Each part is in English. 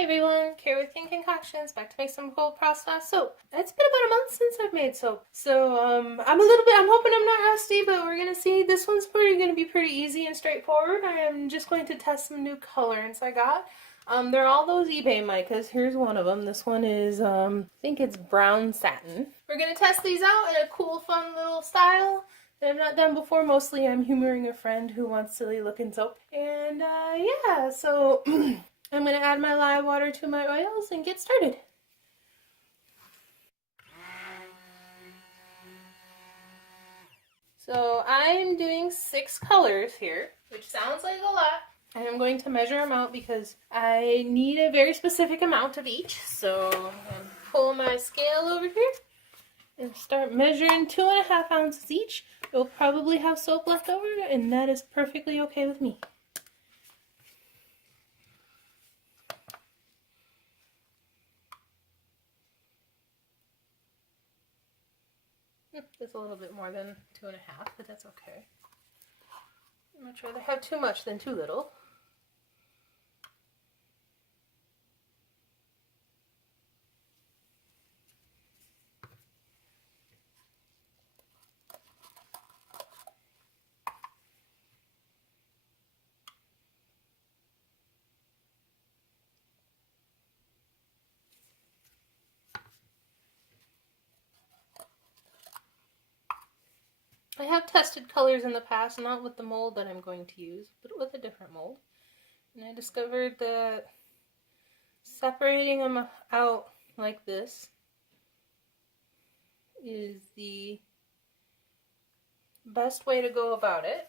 Hi everyone, Carrie with Concoctions, back to make some cold processed soap. It's been about a month since I've made soap, so I'm hoping I'm not rusty, but we're gonna see. This one's gonna be pretty easy and straightforward. I am just going to test some new colorants I got. They're all those eBay Micas. Here's one of them. This one is, I think it's brown satin. We're gonna test these out in a cool, fun little style that I've not done before. Mostly I'm humoring a friend who wants silly looking soap. And yeah, so I'm going to add my lye water to my oils and get started. So I'm doing 6 colors here, which sounds like a lot. And I'm going to measure them out because I need a very specific amount of each. So I'm going to pull my scale over here and start measuring 2.5 ounces each. You'll probably have soap left over, and that is perfectly okay with me. It's a little bit more than 2.5, but that's okay. I'd much rather have too much than too little. I have tested colors in the past, not with the mold that I'm going to use, but with a different mold. And I discovered that separating them out like this is the best way to go about it.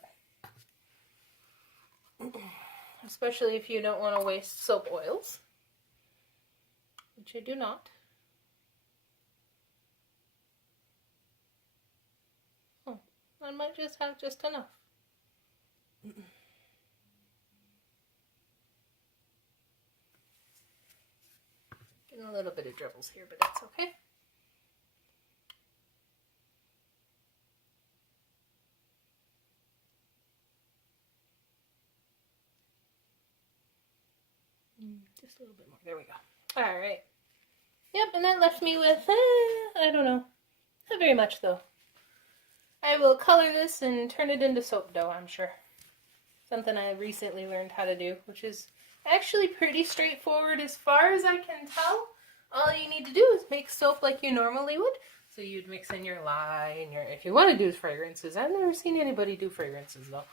Especially if you don't want to waste soap oils, which I do not. I might just have just enough. Getting a little bit of dribbles here, but that's okay. Just a little bit more. There we go. Alright. Yep, and that left me with, I don't know. Not very much, though. I will color this and turn it into soap dough, I'm sure. Something I recently learned how to do, which is actually pretty straightforward as far as I can tell. All you need to do is make soap like you normally would. So you'd mix in your lye and your, if you want to do fragrances. I've never seen anybody do fragrances though.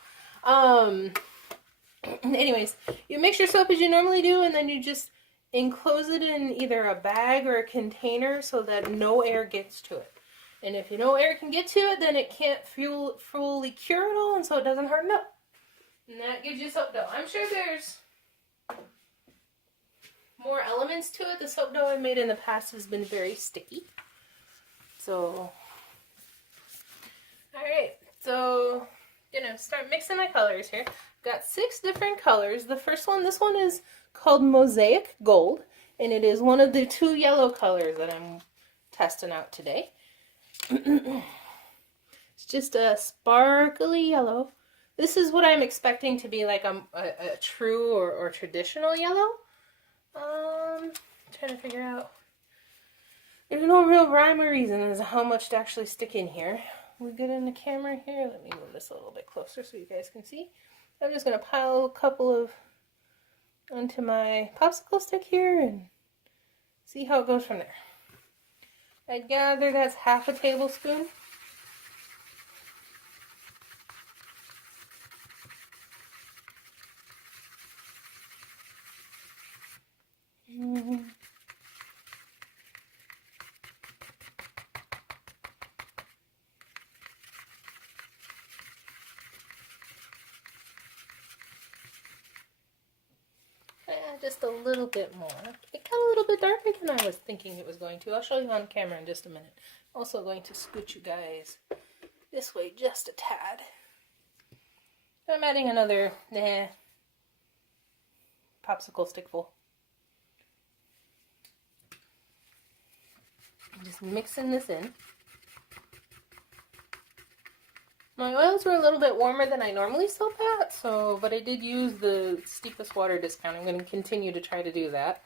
Anyways, you mix your soap as you normally do, and then you just enclose it in either a bag or a container so that no air gets to it. And if no air can get to it, then it can't fully cure it all, and so it doesn't harden up. And that gives you soap dough. I'm sure there's more elements to it. The soap dough I've made in the past has been very sticky. So, alright. So, start mixing my colors here. Got 6 different colors. The first one, this one is called Mosaic Gold, and it is one of the 2 yellow colors that I'm testing out today. It's just a sparkly yellow. This is what I'm expecting to be like a true or traditional yellow. Trying to figure out. There's no real rhyme or reason as to how much to actually stick in here. We get in the camera here. Let me move this a little bit closer so you guys can see. I'm just going to pile a couple of onto my popsicle stick here and see how it goes from there. I gather that's half a tablespoon. Just a little bit more. It got a little bit darker than I was thinking it was going to. I'll show you on camera in just a minute. Also going to scoot you guys this way just a tad. I'm adding another popsicle stick full. Just mixing this in. My oils were a little bit warmer than I normally soap at, but I did use the steepest water discount. I'm going to continue to try to do that.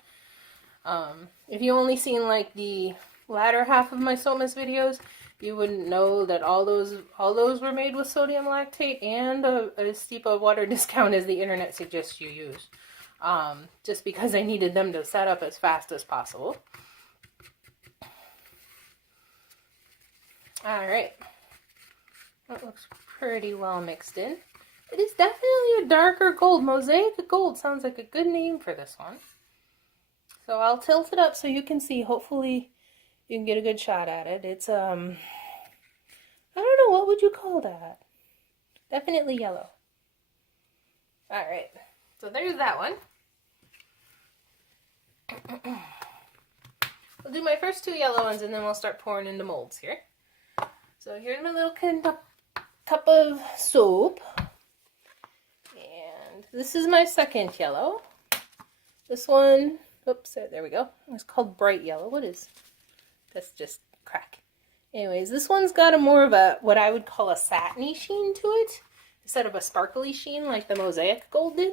If you only seen like the latter half of my Soapmas videos, you wouldn't know that all those were made with sodium lactate and as steep a water discount as the internet suggests you use. Just because I needed them to set up as fast as possible. Alright. That looks pretty well mixed in. It is definitely a darker gold. Mosaic gold sounds like a good name for this one. So I'll tilt it up so you can see. Hopefully you can get a good shot at it. It's, I don't know, what would you call that? Definitely yellow. Alright, so there's that one. We'll do my first two yellow ones and then we'll start pouring into molds here. So here's my little cup of soap. And this is my second yellow. This one, oops, there we go. It's called bright yellow. What is, that's just crack. Anyways, this one's got a more of a, what I would call a satiny sheen to it, instead of a sparkly sheen like the Mosaic Gold did.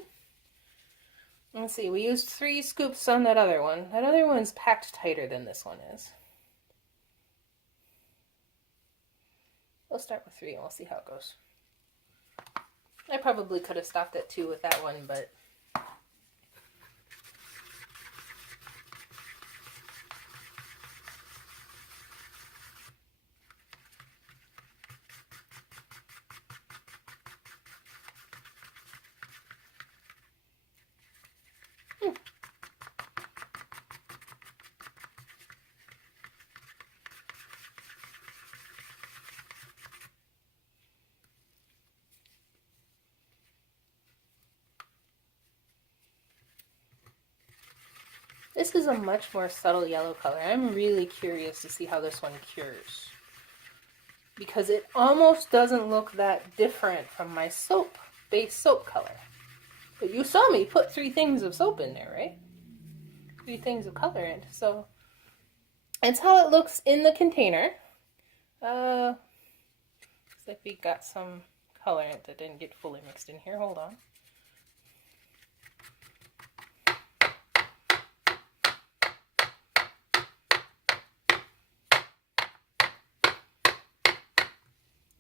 Let's see, we used 3 scoops on that other one. That other one's packed tighter than this one is. We'll start with 3 and we'll see how it goes. I probably could have stopped at 2 with that one, but this is a much more subtle yellow color. I'm really curious to see how this one cures, because it almost doesn't look that different from my base soap color. But you saw me put 3 things of soap in there, right? 3 things of colorant. So it's how it looks in the container. Looks like we got some colorant that didn't get fully mixed in here. Hold on.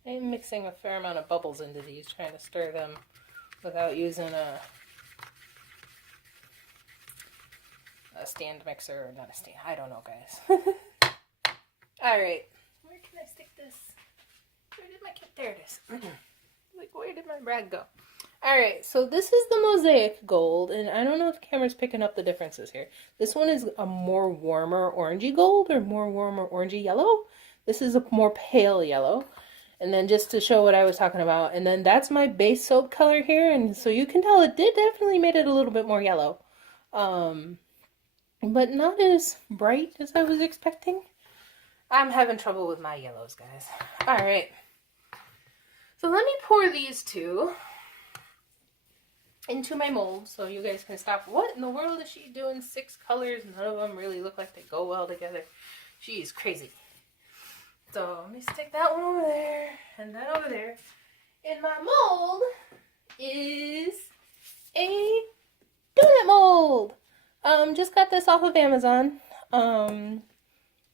I'm mixing a fair amount of bubbles into these, trying to stir them without using a stand mixer, or not a stand, I don't know, guys. Alright, where can I stick this? Where did my kit, there it is. Like, where did my brag go? Alright, so this is the Mosaic Gold, and I don't know if the camera's picking up the differences here. This one is a more warmer orangey gold, or more warmer orangey yellow. This is a more pale yellow. And then just to show what I was talking about, and then that's my base soap color here, and so you can tell it did definitely made it a little bit more yellow. But not as bright as I was expecting. I'm having trouble with my yellows, guys. Alright. So let me pour these 2 into my mold so you guys can stop. What in the world is she doing? 6 colors, none of them really look like they go well together. She's crazy. So let me stick that one over there and that over there. And my mold is a donut mold. Just got this off of Amazon.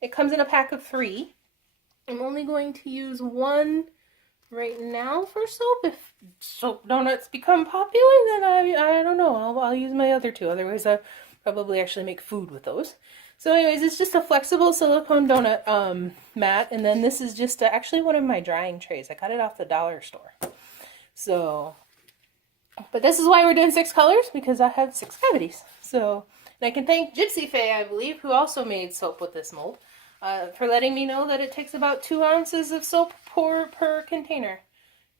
It comes in a pack of 3. I'm only going to use 1 right now for soap. If soap donuts become popular, then I don't know. I'll use my other 2. Otherwise, I'll probably actually make food with those. So anyways, it's just a flexible silicone donut mat, and then this is just actually one of my drying trays. I got it off the dollar store. So, but this is why we're doing 6 colors, because I have 6 cavities. So, and I can thank Gypsy Faye, I believe, who also made soap with this mold, for letting me know that it takes about 2 ounces of soap per container.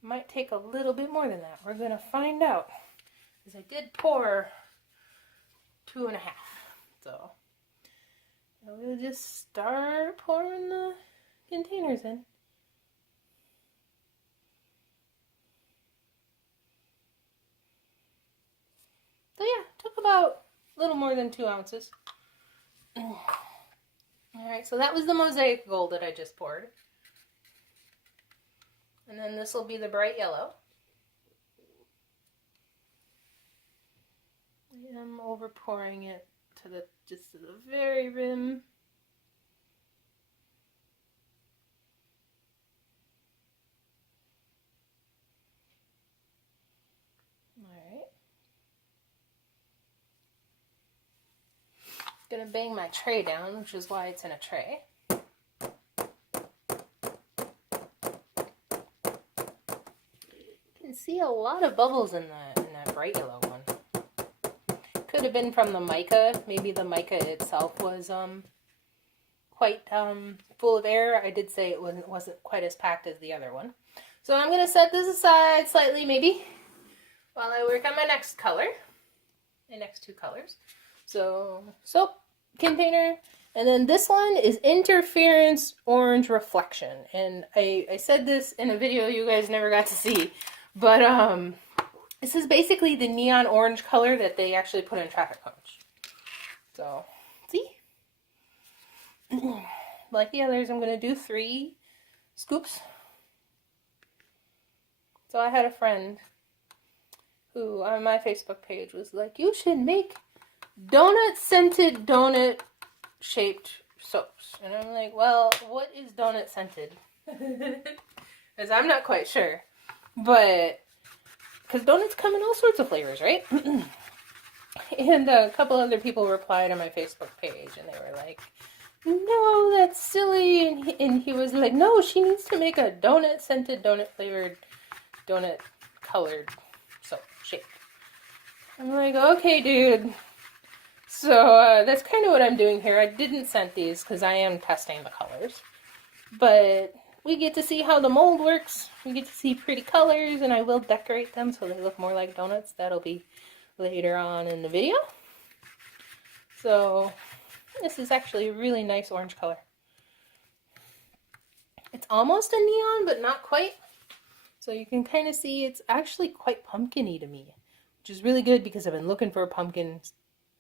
It might take a little bit more than that. We're going to find out, because I did pour 2.5. So we'll just start pouring the containers in. So yeah, took about a little more than 2 ounces. Alright, so that was the Mosaic Gold that I just poured. And then this will be the bright yellow. I'm over pouring it to the just to the very rim. Alright. Gonna bang my tray down, which is why it's in a tray. You can see a lot of bubbles in that bright yellow one. Could have been from the mica. Maybe the mica itself was quite full of air. I did say it wasn't quite as packed as the other one. So I'm gonna set this aside slightly, maybe, while I work on my next color. My next two colors. So soap container, and then this one is Interference Orange Reflection. And I said this in a video you guys never got to see, but this is basically the neon orange color that they actually put in traffic cones. So, see? Like the others, I'm going to do 3 scoops. So I had a friend who on my Facebook page was like, you should make donut-scented, donut-shaped soaps. And I'm like, well, what is donut-scented? Because I'm not quite sure. But, because donuts come in all sorts of flavors, right? And a couple other people replied on my Facebook page, and they were like, no, that's silly. And he was like, no, she needs to make a donut-scented, donut-flavored, donut-colored soap shape. I'm like, okay, dude. So that's kind of what I'm doing here. I didn't scent these because I am testing the colors. But we get to see how the mold works. We get to see pretty colors, and I will decorate them so they look more like donuts. That'll be later on in the video. So this is actually a really nice orange color. It's almost a neon, but not quite. So you can kind of see it's actually quite pumpkin-y to me, which is really good because I've been looking for a pumpkin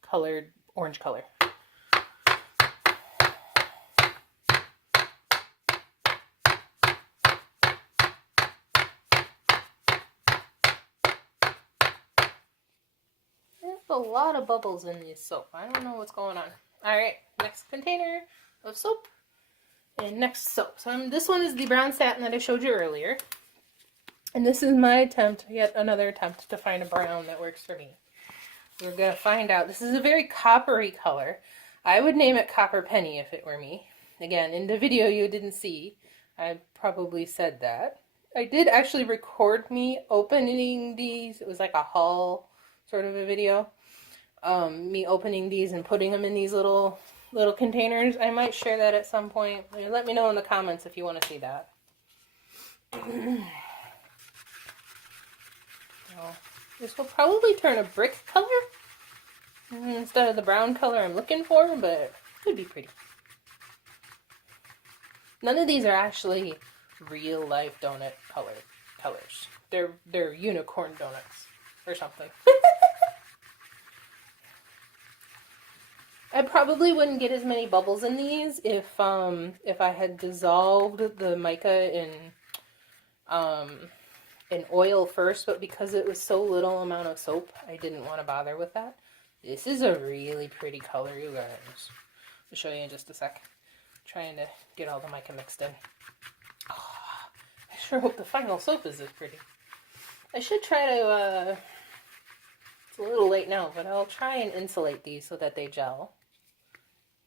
colored orange color. There's a lot of bubbles in this soap. I don't know what's going on. Alright, next container of soap. And next soap. So this one is the brown satin that I showed you earlier. And this is my attempt, yet another attempt to find a brown that works for me. We're going to find out. This is a very coppery color. I would name it Copper Penny if it were me. Again, in the video you didn't see, I probably said that. I did actually record me opening these. It was like a haul sort of a video. Me opening these and putting them in these little containers. I might share that at some point. Let me know in the comments if you want to see that. This will probably turn a brick color instead of the brown color I'm looking for, but it could be pretty. None of these are actually real life donut colors. They're unicorn donuts or something. I probably wouldn't get as many bubbles in these if I had dissolved the mica in oil first, but because it was so little amount of soap, I didn't want to bother with that. This is a really pretty color, you guys. I'll show you in just a sec. Trying to get all the mica mixed in. Oh, I sure hope the final soap is this pretty. I should try to, it's a little late now, but I'll try and insulate these so that they gel.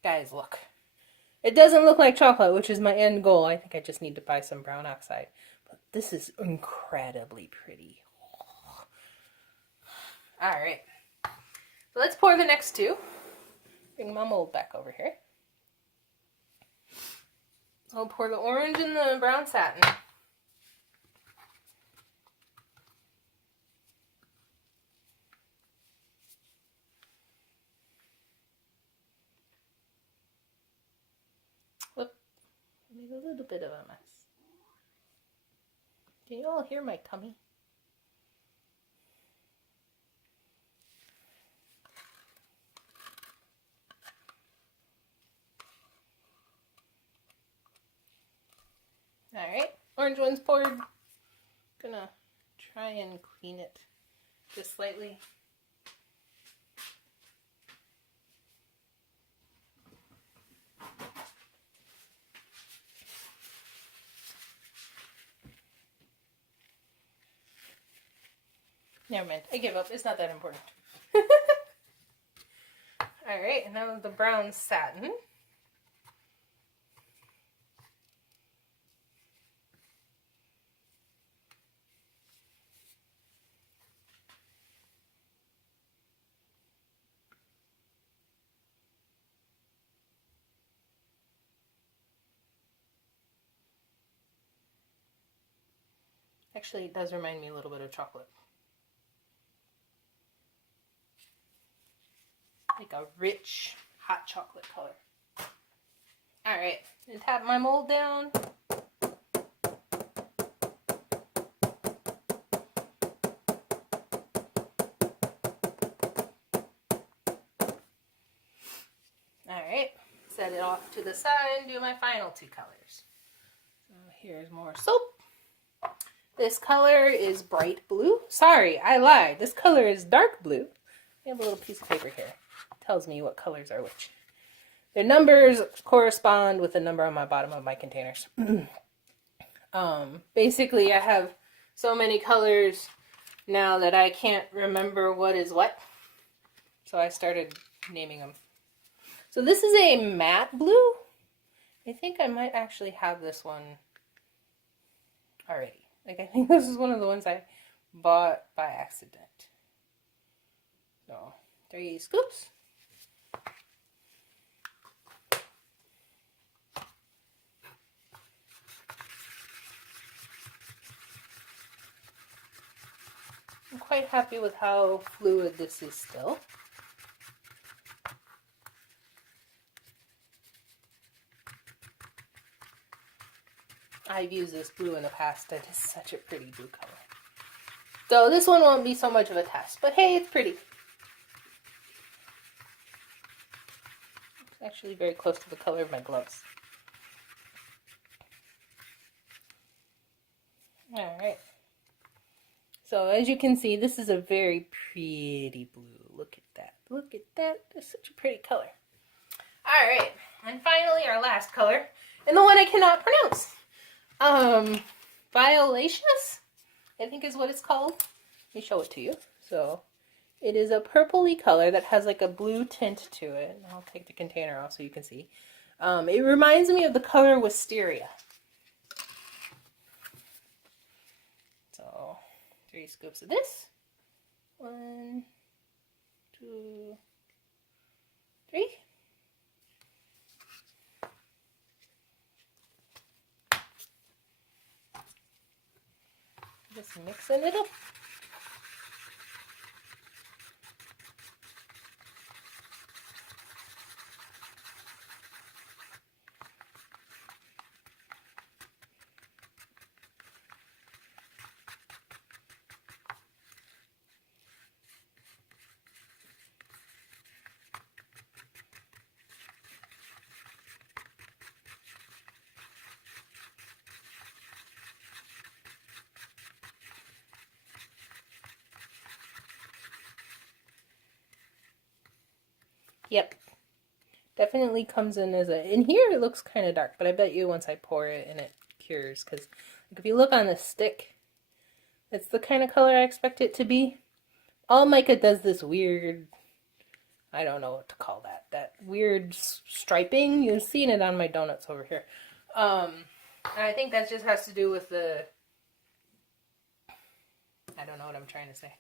Guys, look. It doesn't look like chocolate, which is my end goal. I think I just need to buy some brown oxide. But this is incredibly pretty. Alright. So let's pour the next two. Bring my mold back over here. So I'll pour the orange and the brown satin. Whoop. I made a little bit of a mess. Can you all hear my tummy? Alright, orange one's poured. Gonna try and clean it just slightly. Never mind. I give up. It's not that important. Alright, and now the brown satin. Actually, it does remind me a little bit of chocolate. Like a rich, hot chocolate color. Alright, and tap my mold down. Alright, set it off to the side and do my final two colors. So here's more soap. This color is bright blue. Sorry, I lied. This color is dark blue. I have a little piece of paper here. It tells me what colors are which. Their numbers correspond with the number on my bottom of my containers. Basically, I have so many colors now that I can't remember what is what. So I started naming them. So this is a matte blue. I think I might actually have this one already. Like, I think this is one of the ones I bought by accident. So, 3 scoops. I'm quite happy with how fluid this is still. I've used this blue in the past. It is such a pretty blue color. So this one won't be so much of a test, but hey, it's pretty. It's actually very close to the color of my gloves. Alright. So as you can see, this is a very pretty blue. Look at that. Look at that. It's such a pretty color. Alright. And finally, our last color. And the one I cannot pronounce. Violaceous, I think is what it's called. Let me show it to you. So, it is a purpley color that has like a blue tint to it. I'll take the container off so you can see. It reminds me of the color Wisteria. So, 3 scoops of this. 1, 2, 3. Just mixing it up. Yep. Definitely comes in as a... In here it looks kind of dark, but I bet you once I pour it and it cures. Because if you look on the stick, it's the kind of color I expect it to be. All Mica does this weird... I don't know what to call that. That weird striping. You've seen it on my donuts over here. And I think that just has to do with the... I don't know what I'm trying to say.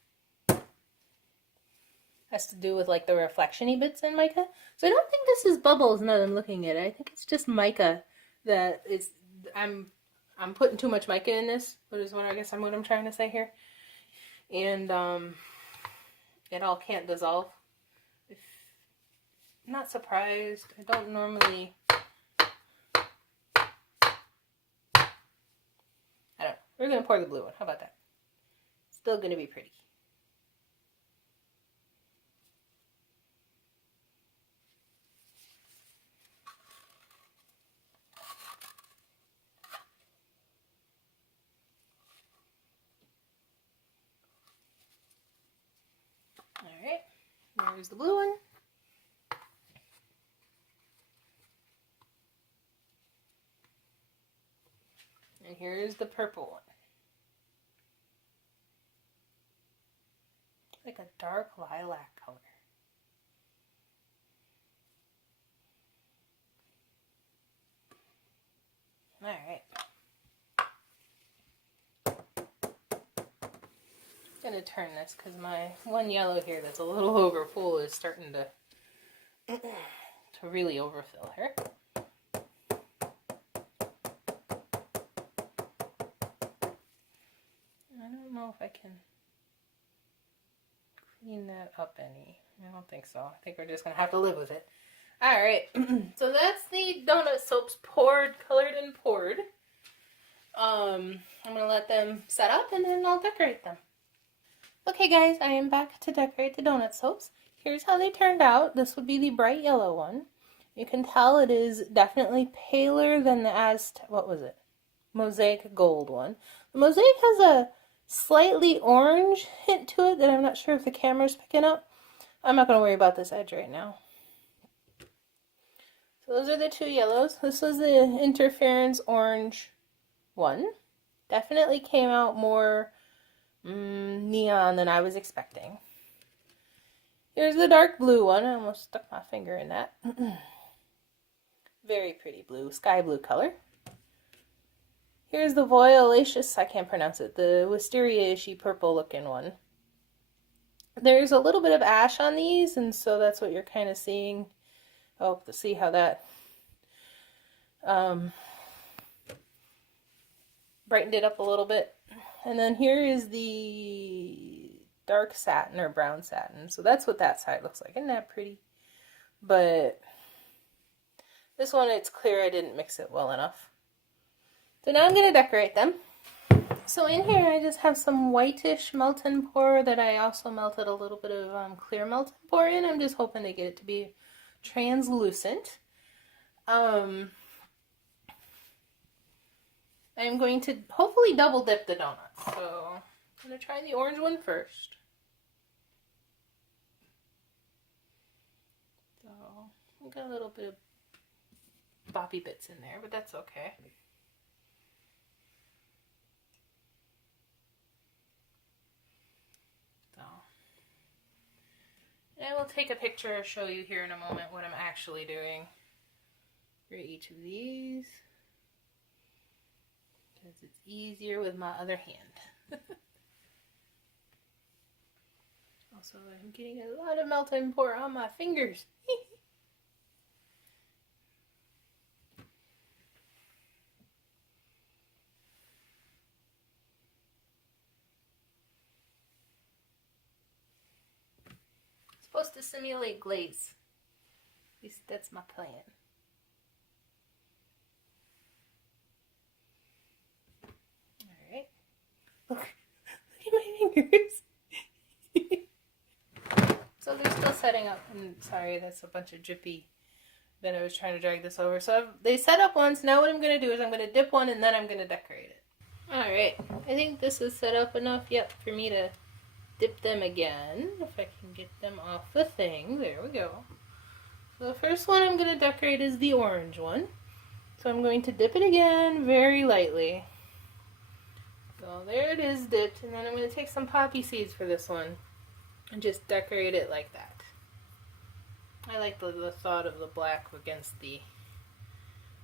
Has to do with like the reflection-y bits in mica. So I don't think this is bubbles now that I'm looking at it. I think it's just mica that is... I'm putting too much mica in this. What is what I guess what I'm trying to say here. And it all can't dissolve. I'm not surprised. I don't normally... I don't know. We're going to pour the blue one. How about that? Still going to be pretty. Alright, there's the blue one. And here's the purple one. like a dark lilac color. All right. I'm gonna turn this because my one yellow here that's a little over full is starting to really overfill here. I don't know if I can clean that up any. I don't think so. I think we're just gonna have to live with it. All right. So that's the donut soaps poured, colored, and poured. I'm gonna let them set up and then I'll decorate them. Okay guys, I am back to decorate the donut soaps. Here's how they turned out. This would be the bright yellow one. You can tell it is definitely paler than the what was it? Mosaic gold one. The Mosaic has a slightly orange hint to it that I'm not sure if the camera's picking up. I'm not going to worry about this edge right now. So those are the two yellows. This was the interference orange one. Definitely came out more neon than I was expecting. Here's the dark blue one. I almost stuck my finger in that. Very pretty blue, sky blue color. Here's the violaceous, I can't pronounce it, the wisteria-ishy purple looking one. There's a little bit of ash on these, and so that's what you're kind of seeing. I hope to see how that brightened it up a little bit. And then here is the dark satin or brown satin. So that's what that side looks like. Isn't that pretty? But this one, it's clear I didn't mix it well enough. So now I'm going to decorate them. So in here I just have some whitish melt and pour that I also melted a little bit of clear melt and pour in. I'm just hoping to get it to be translucent. I'm going to hopefully double dip the donuts. So I'm going to try the orange one first. So I've got a little bit of boppy bits in there, but that's okay. So, and I will take a picture and show you here in a moment what I'm actually doing for each of these, because it's easier with my other hand. Also, I'm getting a lot of melt and pour on my fingers. Supposed to simulate glaze. At least that's my plan. Alright. Look at my fingers. So they're still setting up. And sorry, that's a bunch of drippy that I was trying to drag this over. So they set up once. Now what I'm going to do is I'm going to dip one and then I'm going to decorate it. Alright. I think this is set up enough yet for me to dip them again, if I can get them off the thing. There we go. So the first one I'm going to decorate is the orange one. So I'm going to dip it again very lightly. So there it is dipped, and then I'm going to take some poppy seeds for this one and just decorate it like that. I like the thought of the black against the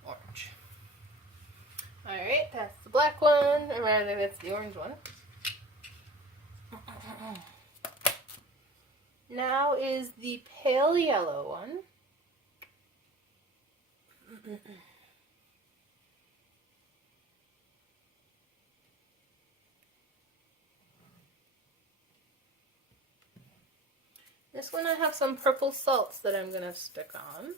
orange. Alright, that's the black one, or rather that's the orange one. Now is the pale yellow one. This one I have some purple salts that I'm going to stick on.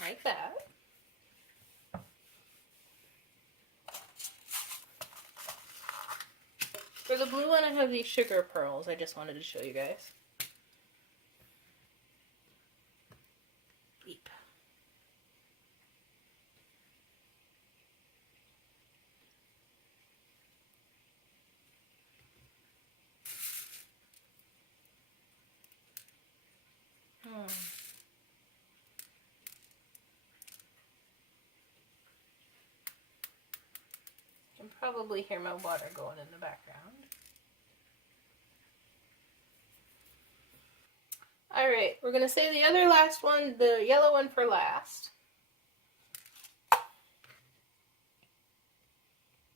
Like that. For the blue one, I have these sugar pearls. I just wanted to show you guys. Beep. probably hear my water going in the background. Alright, we're going to save the other last one, the yellow one, for last.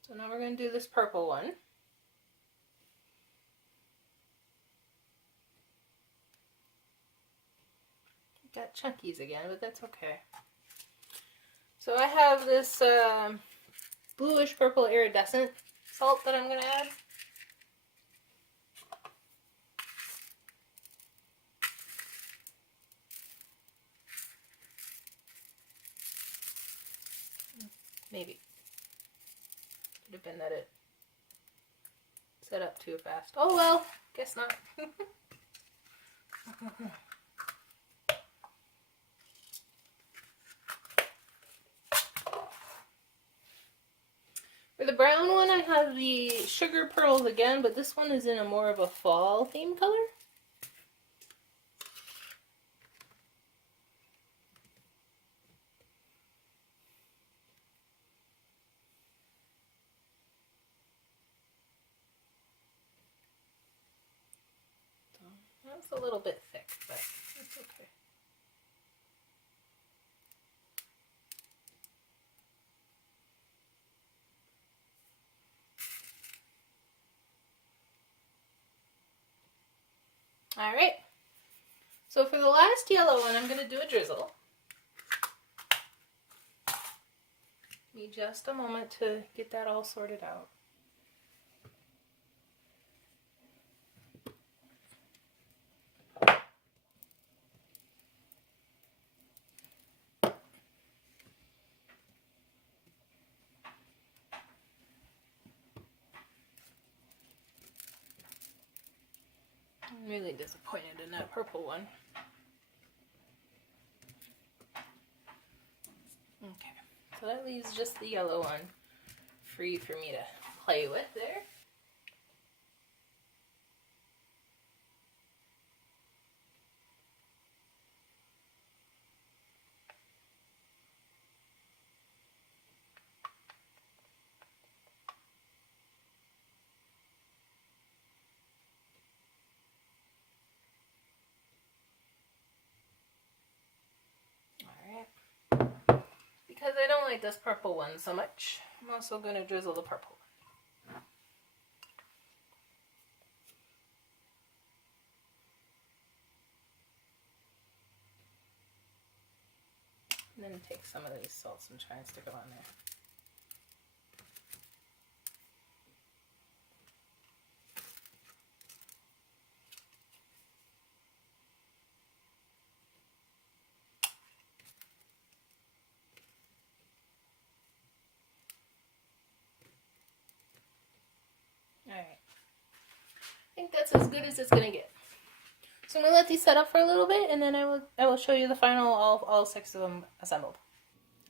So now we're going to do this purple one. Got chunkies again, but that's okay. So I have this bluish purple iridescent salt that I'm going to add. Maybe. Could have been that it set up too fast. Oh well, guess not. For the brown one, I have the sugar pearls again, but this one is in a more of a fall theme color. So that's a little bit thick, but it's okay. Alright, so for the last yellow one, I'm going to do a drizzle. Give me just a moment to get that all sorted out. I'm really disappointed in that purple one. Okay, so that leaves just the yellow one free for me to play with there. Because I don't like this purple one so much, I'm also going to drizzle the purple one. And then take some of these salts and try and stick them on there. Alright, I think that's as good as it's going to get. So I'm going to let these set up for a little bit, and then I will show you the final, all 6 of them assembled.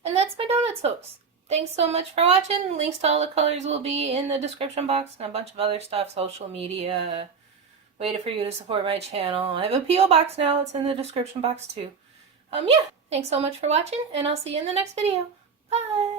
And that's my donut soaps. Thanks so much for watching. Links to all the colors will be in the description box, and a bunch of other stuff, social media, way for you to support my channel. I have a P.O. box now, it's in the description box too. Yeah, thanks so much for watching, and I'll see you in the next video. Bye!